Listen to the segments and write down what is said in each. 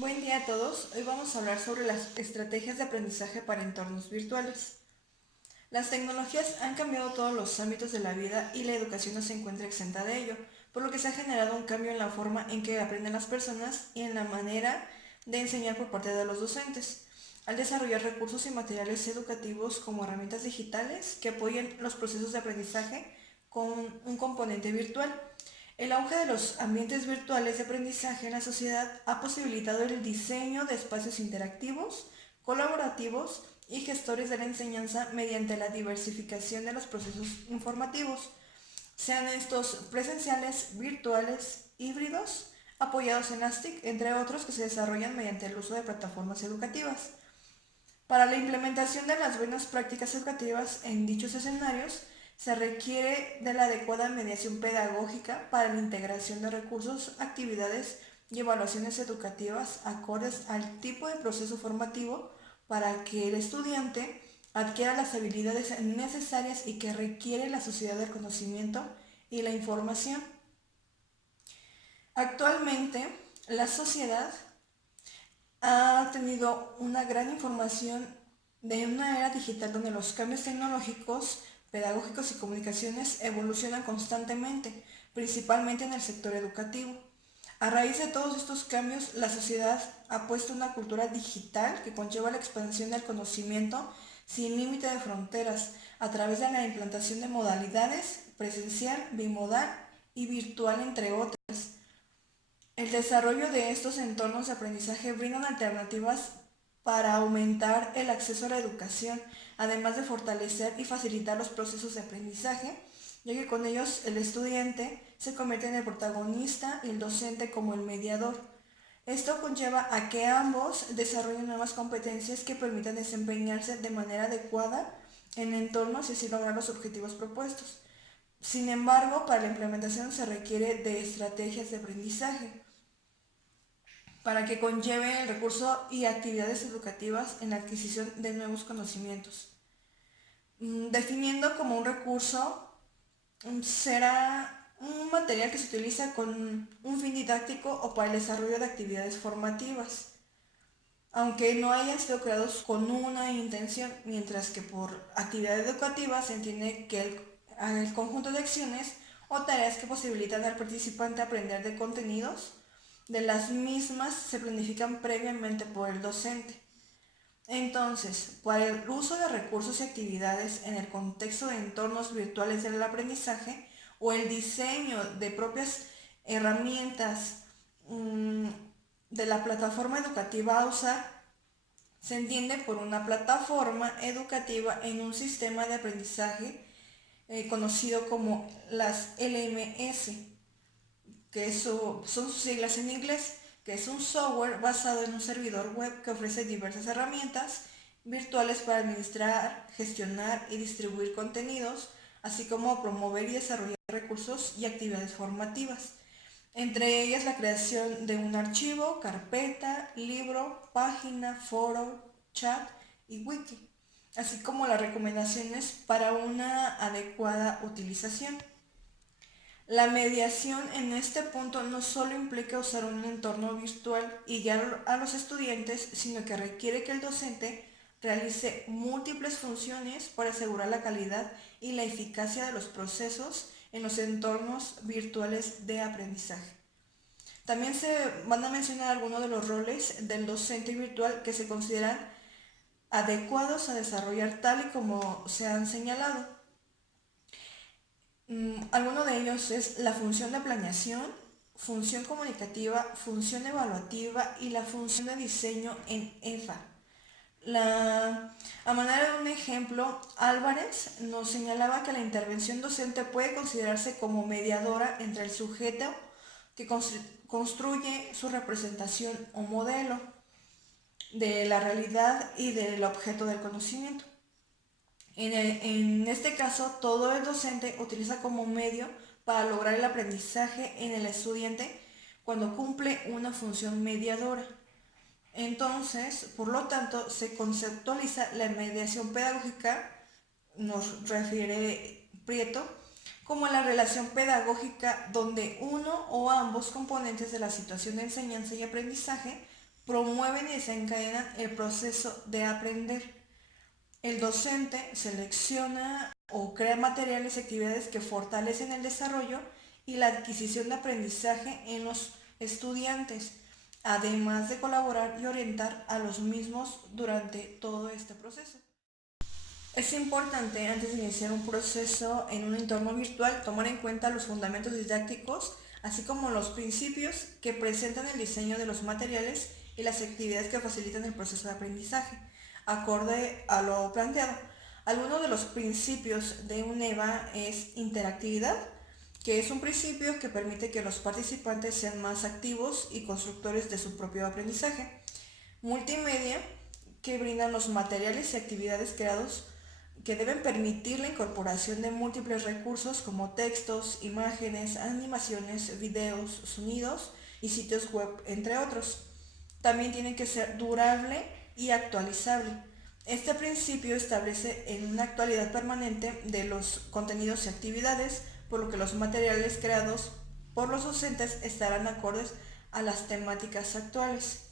Buen día a todos. Hoy vamos a hablar sobre las estrategias de aprendizaje para entornos virtuales. Las tecnologías han cambiado todos los ámbitos de la vida y la educación no se encuentra exenta de ello, por lo que se ha generado un cambio en la forma en que aprenden las personas y en la manera de enseñar por parte de los docentes, al desarrollar recursos y materiales educativos como herramientas digitales que apoyen los procesos de aprendizaje con un componente virtual. El auge de los ambientes virtuales de aprendizaje en la sociedad ha posibilitado el diseño de espacios interactivos, colaborativos y gestores de la enseñanza mediante la diversificación de los procesos informativos, sean estos presenciales, virtuales, híbridos, apoyados en ASTIC, entre otros que se desarrollan mediante el uso de plataformas educativas. Para la implementación de las buenas prácticas educativas en dichos escenarios, se requiere de la adecuada mediación pedagógica para la integración de recursos, actividades y evaluaciones educativas acordes al tipo de proceso formativo para que el estudiante adquiera las habilidades necesarias y que requiere la sociedad del conocimiento y la información. Actualmente, la sociedad ha tenido una gran información de una era digital donde los cambios tecnológicos, pedagógicos y comunicaciones evolucionan constantemente, principalmente en el sector educativo. A raíz de todos estos cambios, la sociedad ha puesto una cultura digital que conlleva la expansión del conocimiento sin límite de fronteras a través de la implantación de modalidades presencial, bimodal y virtual, entre otras. El desarrollo de estos entornos de aprendizaje brindan alternativas para aumentar el acceso a la educación, además de fortalecer y facilitar los procesos de aprendizaje, ya que con ellos el estudiante se convierte en el protagonista y el docente como el mediador. Esto conlleva a que ambos desarrollen nuevas competencias que permitan desempeñarse de manera adecuada en entornos y así lograr los objetivos propuestos. Sin embargo, para la implementación se requiere de estrategias de aprendizaje para que conlleve el recurso y actividades educativas en la adquisición de nuevos conocimientos. Definiendo como un recurso, será un material que se utiliza con un fin didáctico o para el desarrollo de actividades formativas, aunque no hayan sido creados con una intención, mientras que por actividad educativa se entiende que el conjunto de acciones o tareas que posibilitan al participante aprender de contenidos de las mismas se planifican previamente por el docente. Entonces, para el uso de recursos y actividades en el contexto de entornos virtuales del aprendizaje o el diseño de propias herramientas de la plataforma educativa a usar, se entiende por una plataforma educativa en un sistema de aprendizaje conocido como las LMS, son sus siglas en inglés, que es un software basado en un servidor web que ofrece diversas herramientas virtuales para administrar, gestionar y distribuir contenidos, así como promover y desarrollar recursos y actividades formativas. Entre ellas la creación de un archivo, carpeta, libro, página, foro, chat y wiki, así como las recomendaciones para una adecuada utilización. La mediación en este punto no solo implica usar un entorno virtual y guiar a los estudiantes, sino que requiere que el docente realice múltiples funciones para asegurar la calidad y la eficacia de los procesos en los entornos virtuales de aprendizaje. También se van a mencionar algunos de los roles del docente virtual que se consideran adecuados a desarrollar tal y como se han señalado. Alguno de ellos es la función de planeación, función comunicativa, función evaluativa y la función de diseño en EFA. A manera de un ejemplo, Álvarez nos señalaba que la intervención docente puede considerarse como mediadora entre el sujeto que construye su representación o modelo de la realidad y del objeto del conocimiento. En este caso, todo el docente utiliza como medio para lograr el aprendizaje en el estudiante cuando cumple una función mediadora. Entonces, por lo tanto, se conceptualiza la mediación pedagógica, nos refiere Prieto, como la relación pedagógica donde uno o ambos componentes de la situación de enseñanza y aprendizaje promueven y desencadenan el proceso de aprender. El docente selecciona o crea materiales y actividades que fortalecen el desarrollo y la adquisición de aprendizaje en los estudiantes, además de colaborar y orientar a los mismos durante todo este proceso. Es importante, antes de iniciar un proceso en un entorno virtual, tomar en cuenta los fundamentos didácticos, así como los principios que presentan el diseño de los materiales y las actividades que facilitan el proceso de aprendizaje, acorde a lo planteado. Algunos de los principios de un EVA es interactividad, que es un principio que permite que los participantes sean más activos y constructores de su propio aprendizaje. Multimedia, que brindan los materiales y actividades creados que deben permitir la incorporación de múltiples recursos como textos, imágenes, animaciones, videos, sonidos y sitios web, entre otros. También tiene que ser durable y actualizable. Este principio establece en una actualidad permanente de los contenidos y actividades, por lo que los materiales creados por los docentes estarán acordes a las temáticas actuales.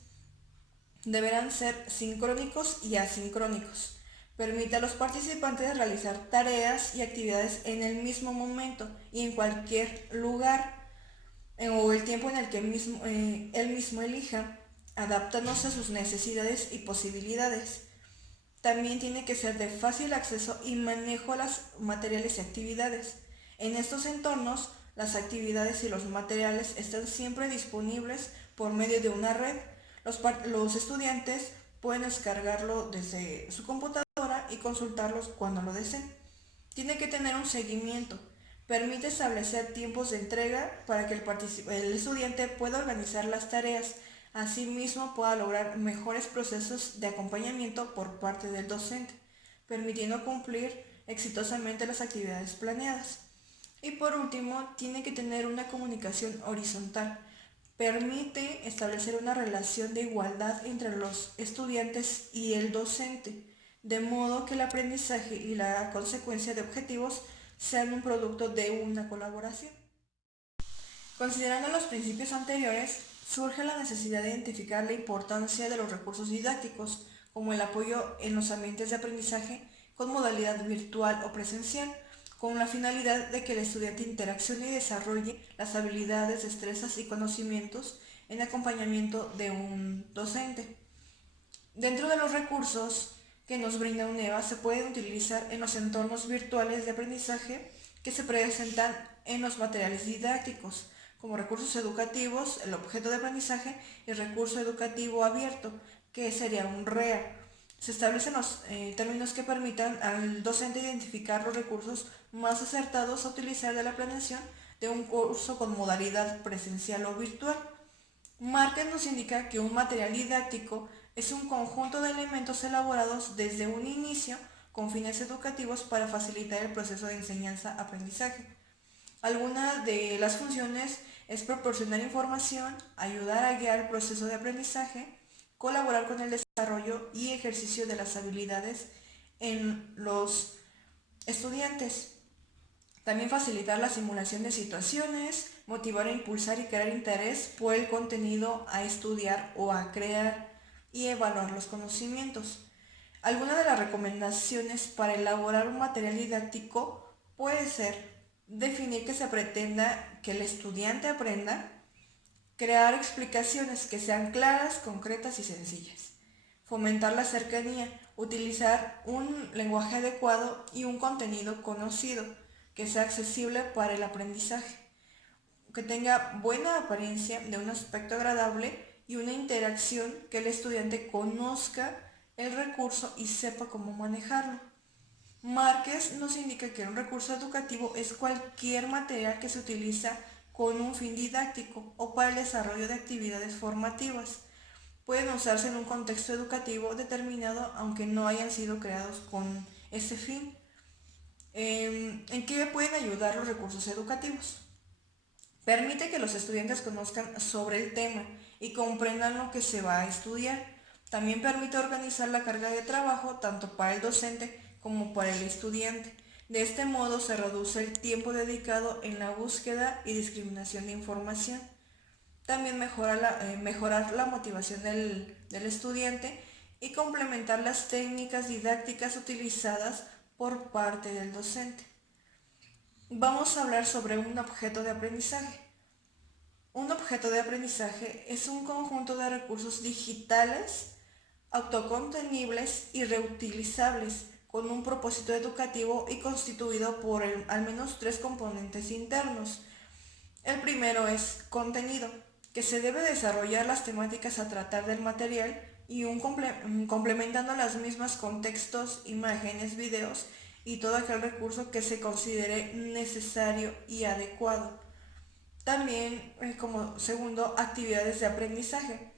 Deberán ser sincrónicos y asincrónicos. Permite a los participantes realizar tareas y actividades en el mismo momento y en cualquier lugar o el tiempo en el que él mismo elija, adaptándose a sus necesidades y posibilidades. También tiene que ser de fácil acceso y manejo a los materiales y actividades. En estos entornos, las actividades y los materiales están siempre disponibles por medio de una red. Los estudiantes pueden descargarlo desde su computadora y consultarlos cuando lo deseen. Tiene que tener un seguimiento. Permite establecer tiempos de entrega para que el estudiante pueda organizar las tareas. Asimismo, pueda lograr mejores procesos de acompañamiento por parte del docente, permitiendo cumplir exitosamente las actividades planeadas. Y por último, tiene que tener una comunicación horizontal. Permite establecer una relación de igualdad entre los estudiantes y el docente, de modo que el aprendizaje y la consecuencia de objetivos sean un producto de una colaboración. Considerando los principios anteriores, surge la necesidad de identificar la importancia de los recursos didácticos, como el apoyo en los ambientes de aprendizaje con modalidad virtual o presencial, con la finalidad de que el estudiante interaccione y desarrolle las habilidades, destrezas y conocimientos en acompañamiento de un docente. Dentro de los recursos que nos brinda UNEVA se pueden utilizar en los entornos virtuales de aprendizaje que se presentan en los materiales didácticos, como recursos educativos, el objeto de aprendizaje y el recurso educativo abierto, que sería un REA. Se establecen los términos que permitan al docente identificar los recursos más acertados a utilizar de la planeación de un curso con modalidad presencial o virtual. Márquez nos indica que un material didáctico es un conjunto de elementos elaborados desde un inicio con fines educativos para facilitar el proceso de enseñanza-aprendizaje. Alguna de las funciones es proporcionar información, ayudar a guiar el proceso de aprendizaje, colaborar con el desarrollo y ejercicio de las habilidades en los estudiantes. También facilitar la simulación de situaciones, motivar e impulsar y crear interés por el contenido a estudiar o a crear y evaluar los conocimientos. Algunas de las recomendaciones para elaborar un material didáctico puede ser definir que se pretenda que el estudiante aprenda, crear explicaciones que sean claras, concretas y sencillas, fomentar la cercanía, utilizar un lenguaje adecuado y un contenido conocido que sea accesible para el aprendizaje, que tenga buena apariencia, de un aspecto agradable y una interacción que el estudiante conozca el recurso y sepa cómo manejarlo. Márquez nos indica que un recurso educativo es cualquier material que se utiliza con un fin didáctico o para el desarrollo de actividades formativas. Pueden usarse en un contexto educativo determinado aunque no hayan sido creados con ese fin. ¿En qué pueden ayudar los recursos educativos? Permite que los estudiantes conozcan sobre el tema y comprendan lo que se va a estudiar. También permite organizar la carga de trabajo tanto para el docente como para el estudiante. De este modo se reduce el tiempo dedicado en la búsqueda y discriminación de información. También mejorar la motivación del estudiante y complementar las técnicas didácticas utilizadas por parte del docente. Vamos a hablar sobre un objeto de aprendizaje. Un objeto de aprendizaje es un conjunto de recursos digitales, autocontenibles y reutilizables con un propósito educativo y constituido por al menos tres componentes internos. El primero es contenido, que se debe desarrollar las temáticas a tratar del material y complementando las mismas con textos, imágenes, videos y todo aquel recurso que se considere necesario y adecuado. También, como segundo, actividades de aprendizaje.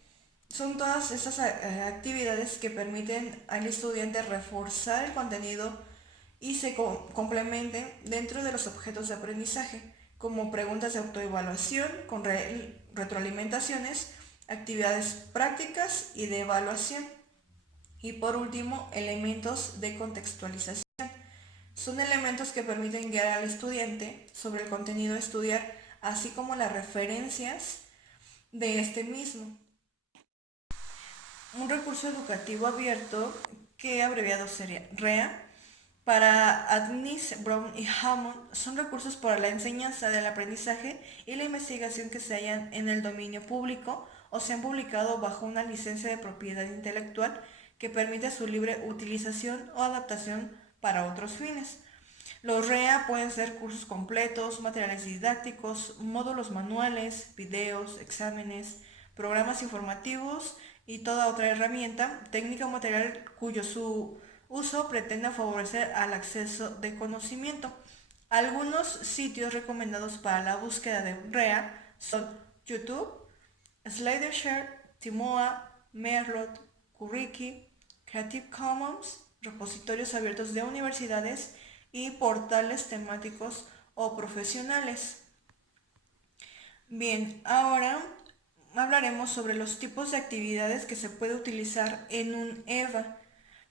Son todas esas actividades que permiten al estudiante reforzar el contenido y se complementen dentro de los objetos de aprendizaje, como preguntas de autoevaluación con retroalimentaciones, actividades prácticas y de evaluación. Y por último, elementos de contextualización. Son elementos que permiten guiar al estudiante sobre el contenido a estudiar, así como las referencias de este mismo. Un recurso educativo abierto, que abreviado sería REA, para Adnis, Brown y Hammond, son recursos para la enseñanza del aprendizaje y la investigación que se hallan en el dominio público o se han publicado bajo una licencia de propiedad intelectual que permite su libre utilización o adaptación para otros fines. Los REA pueden ser cursos completos, materiales didácticos, módulos manuales, videos, exámenes, programas informativos y toda otra herramienta, técnica o material cuyo su uso pretenda favorecer al acceso de conocimiento. Algunos sitios recomendados para la búsqueda de REA son YouTube, Slidershare, Timoa, Merlot, Curriki, Creative Commons, repositorios abiertos de universidades y portales temáticos o profesionales. Bien, ahora hablaremos sobre los tipos de actividades que se puede utilizar en un EVA.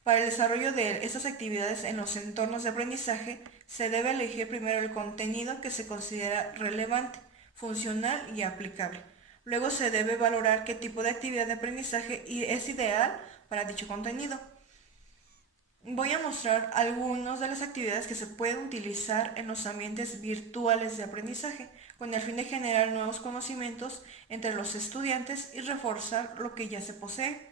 Para el desarrollo de estas actividades en los entornos de aprendizaje, se debe elegir primero el contenido que se considera relevante, funcional y aplicable. Luego se debe valorar qué tipo de actividad de aprendizaje es ideal para dicho contenido. Voy a mostrar algunas de las actividades que se pueden utilizar en los ambientes virtuales de aprendizaje, con el fin de generar nuevos conocimientos entre los estudiantes y reforzar lo que ya se posee.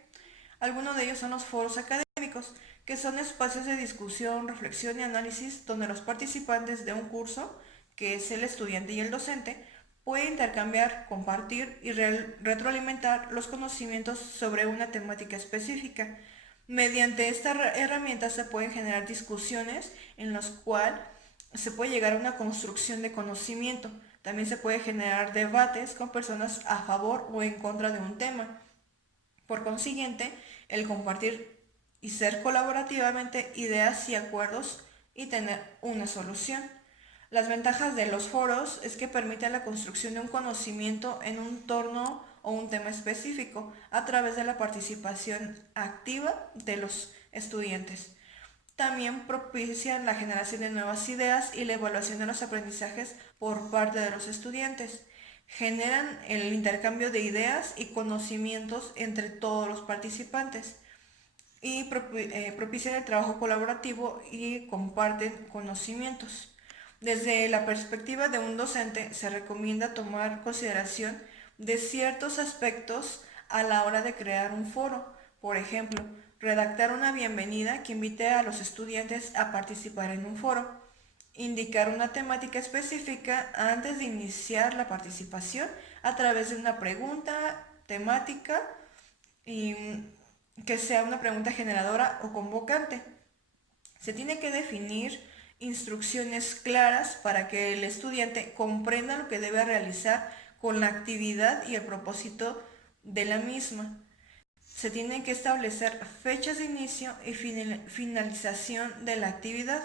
Algunos de ellos son los foros académicos, que son espacios de discusión, reflexión y análisis donde los participantes de un curso, que es el estudiante y el docente, pueden intercambiar, compartir y retroalimentar los conocimientos sobre una temática específica. Mediante esta herramienta se pueden generar discusiones en las cuales se puede llegar a una construcción de conocimiento. También se puede generar debates con personas a favor o en contra de un tema. Por consiguiente, el compartir y ser colaborativamente ideas y acuerdos y tener una solución. Las ventajas de los foros es que permiten la construcción de un conocimiento en un entorno o un tema específico a través de la participación activa de los estudiantes. También propician la generación de nuevas ideas y la evaluación de los aprendizajes por parte de los estudiantes. Generan el intercambio de ideas y conocimientos entre todos los participantes y propician el trabajo colaborativo y comparten conocimientos. Desde la perspectiva de un docente se recomienda tomar consideración de ciertos aspectos a la hora de crear un foro. Por ejemplo, redactar una bienvenida que invite a los estudiantes a participar en un foro. Indicar una temática específica antes de iniciar la participación a través de una pregunta temática y que sea una pregunta generadora o convocante. Se tiene que definir instrucciones claras para que el estudiante comprenda lo que debe realizar con la actividad y el propósito de la misma. Se tienen que establecer fechas de inicio y finalización de la actividad,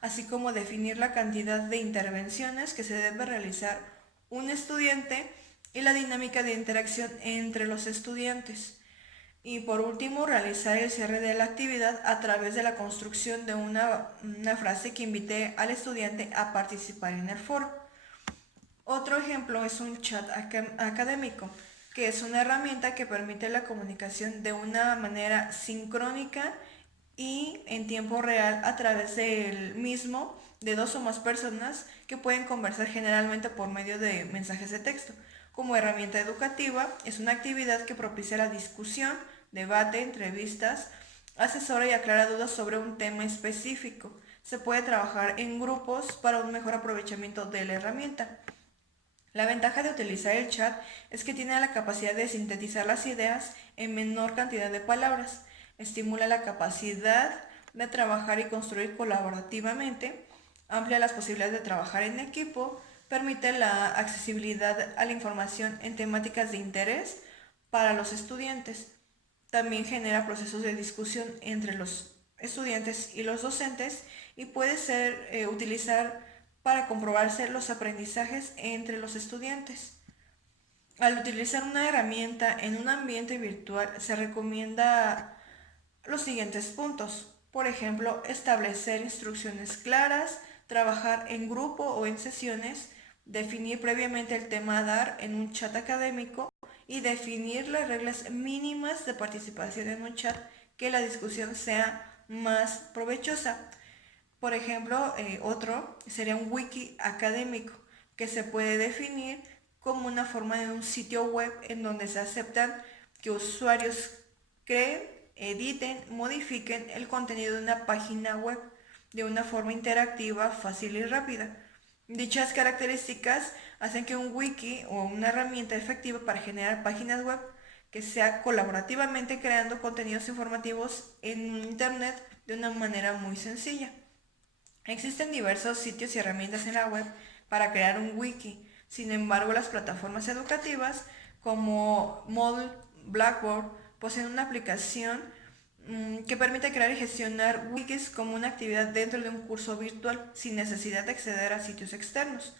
así como definir la cantidad de intervenciones que se debe realizar un estudiante y la dinámica de interacción entre los estudiantes. Y por último, realizar el cierre de la actividad a través de la construcción de una frase que invite al estudiante a participar en el foro. Otro ejemplo es un chat académico, que es una herramienta que permite la comunicación de una manera sincrónica y en tiempo real a través del mismo de dos o más personas que pueden conversar generalmente por medio de mensajes de texto. Como herramienta educativa, es una actividad que propicia la discusión, debate, entrevistas, asesora y aclara dudas sobre un tema específico. Se puede trabajar en grupos para un mejor aprovechamiento de la herramienta. La ventaja de utilizar el chat es que tiene la capacidad de sintetizar las ideas en menor cantidad de palabras, estimula la capacidad de trabajar y construir colaborativamente, amplia las posibilidades de trabajar en equipo, permite la accesibilidad a la información en temáticas de interés para los estudiantes. También genera procesos de discusión entre los estudiantes y los docentes y puede ser utilizar para comprobarse los aprendizajes entre los estudiantes. Al utilizar una herramienta en un ambiente virtual se recomienda los siguientes puntos. Por ejemplo, establecer instrucciones claras, trabajar en grupo o en sesiones, definir previamente el tema a dar en un chat académico y definir las reglas mínimas de participación en un chat que la discusión sea más provechosa. Por ejemplo, otro sería un wiki académico, que se puede definir como una forma de un sitio web en donde se aceptan que usuarios creen, editen, modifiquen el contenido de una página web de una forma interactiva, fácil y rápida. Dichas características hacen que un wiki o una herramienta efectiva para generar páginas web que sea colaborativamente creando contenidos informativos en Internet de una manera muy sencilla. Existen diversos sitios y herramientas en la web para crear un wiki. Sin embargo, las plataformas educativas como Moodle, Blackboard poseen una aplicación que permite crear y gestionar wikis como una actividad dentro de un curso virtual sin necesidad de acceder a sitios externos.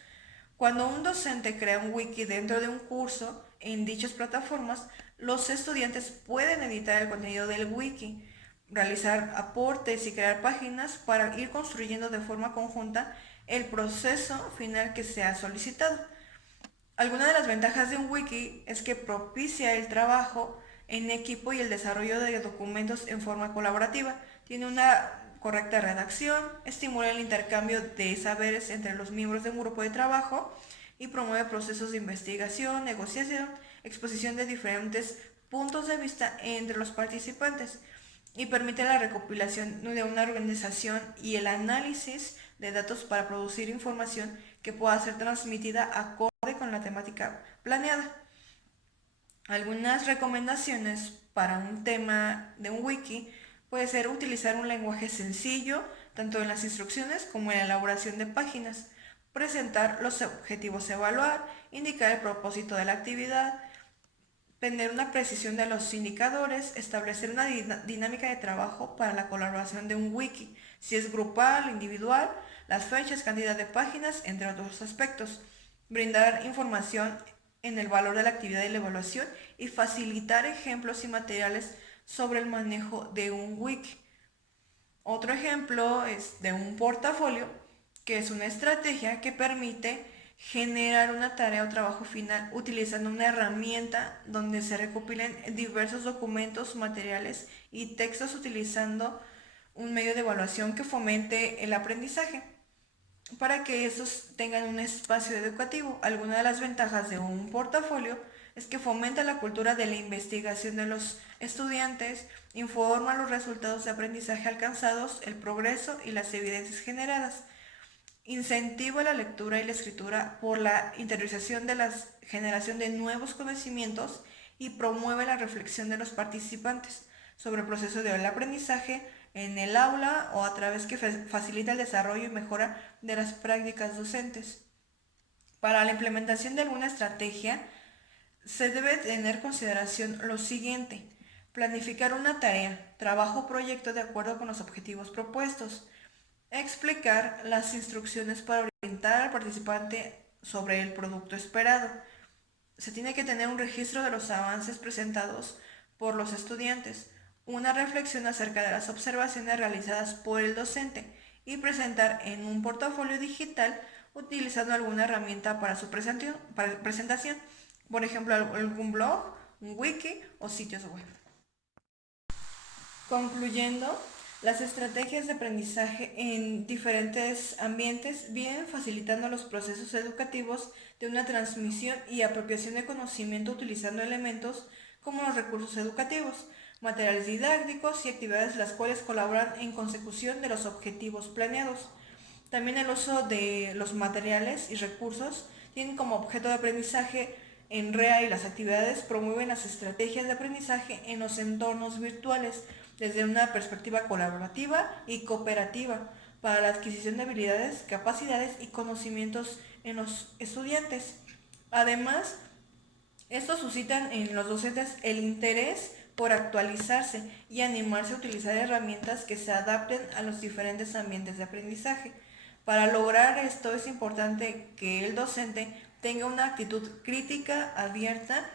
Cuando un docente crea un wiki dentro de un curso en dichas plataformas, los estudiantes pueden editar el contenido del wiki, realizar aportes y crear páginas para ir construyendo de forma conjunta el proceso final que se ha solicitado. Alguna de las ventajas de un wiki es que propicia el trabajo en equipo y el desarrollo de documentos en forma colaborativa. Tiene una correcta redacción, estimula el intercambio de saberes entre los miembros de un grupo de trabajo y promueve procesos de investigación, negociación, exposición de diferentes puntos de vista entre los participantes y permite la recopilación de una organización y el análisis de datos para producir información que pueda ser transmitida acorde con la temática planeada. Algunas recomendaciones para un tema de un wiki puede ser utilizar un lenguaje sencillo, tanto en las instrucciones como en la elaboración de páginas, presentar los objetivos a evaluar, indicar el propósito de la actividad, tener una precisión de los indicadores, establecer una dinámica de trabajo para la colaboración de un wiki, si es grupal, individual, las fechas, cantidad de páginas, entre otros aspectos, brindar información en el valor de la actividad y la evaluación y facilitar ejemplos y materiales sobre el manejo de un wiki. Otro ejemplo es de un portafolio, que es una estrategia que permite generar una tarea o trabajo final utilizando una herramienta donde se recopilen diversos documentos, materiales y textos utilizando un medio de evaluación que fomente el aprendizaje para que estos tengan un espacio educativo. Alguna de las ventajas de un portafolio es que fomenta la cultura de la investigación de los estudiantes, informa los resultados de aprendizaje alcanzados, el progreso y las evidencias generadas, incentiva la lectura y la escritura por la interiorización de la generación de nuevos conocimientos y promueve la reflexión de los participantes sobre el proceso del aprendizaje en el aula o a través que facilita el desarrollo y mejora de las prácticas docentes. Para la implementación de alguna estrategia se debe tener en consideración lo siguiente: planificar una tarea, trabajo o proyecto de acuerdo con los objetivos propuestos, explicar las instrucciones para orientar al participante sobre el producto esperado. Se tiene que tener un registro de los avances presentados por los estudiantes, una reflexión acerca de las observaciones realizadas por el docente y presentar en un portafolio digital utilizando alguna herramienta para su presentación, por ejemplo, algún blog, un wiki o sitios web. Concluyendo, las estrategias de aprendizaje en diferentes ambientes vienen facilitando los procesos educativos de una transmisión y apropiación de conocimiento utilizando elementos como los recursos educativos, materiales didácticos y actividades las cuales colaboran en consecución de los objetivos planeados. También el uso de los materiales y recursos tienen como objeto de aprendizaje en REA y las actividades promueven las estrategias de aprendizaje en los entornos virtuales desde una perspectiva colaborativa y cooperativa para la adquisición de habilidades, capacidades y conocimientos en los estudiantes. Además, estos suscitan en los docentes el interés por actualizarse y animarse a utilizar herramientas que se adapten a los diferentes ambientes de aprendizaje. Para lograr esto es importante que el docente tenga una actitud crítica, abierta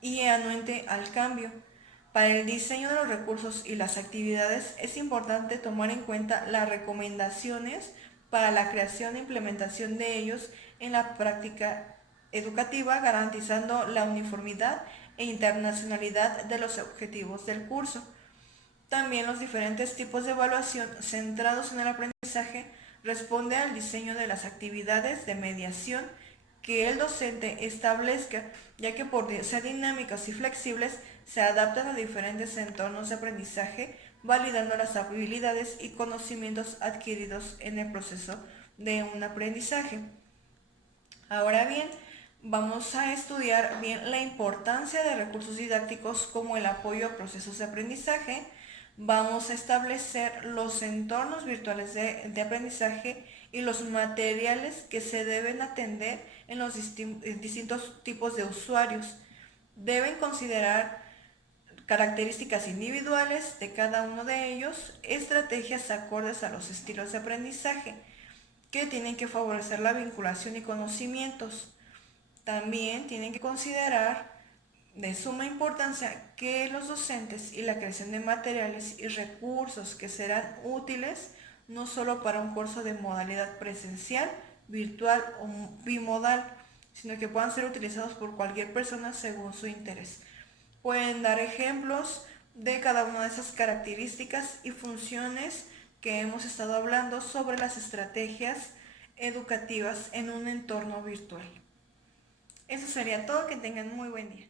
y anuente al cambio. Para el diseño de los recursos y las actividades es importante tomar en cuenta las recomendaciones para la creación e implementación de ellos en la práctica educativa, garantizando la uniformidad e internacionalidad de los objetivos del curso. También los diferentes tipos de evaluación centrados en el aprendizaje responden al diseño de las actividades de mediación que el docente establezca, ya que por ser dinámicas y flexibles se adaptan a diferentes entornos de aprendizaje, validando las habilidades y conocimientos adquiridos en el proceso de un aprendizaje. Ahora bien, vamos a estudiar bien la importancia de recursos didácticos como el apoyo a procesos de aprendizaje. Vamos a establecer los entornos virtuales de aprendizaje y los materiales que se deben atender en los distintos tipos de usuarios. Deben considerar características individuales de cada uno de ellos, estrategias acordes a los estilos de aprendizaje que tienen que favorecer la vinculación y conocimientos. También tienen que considerar de suma importancia que los docentes y la creación de materiales y recursos que serán útiles no solo para un curso de modalidad presencial, virtual o bimodal, sino que puedan ser utilizados por cualquier persona según su interés. Pueden dar ejemplos de cada una de esas características y funciones que hemos estado hablando sobre las estrategias educativas en un entorno virtual. Eso sería todo, que tengan muy buen día.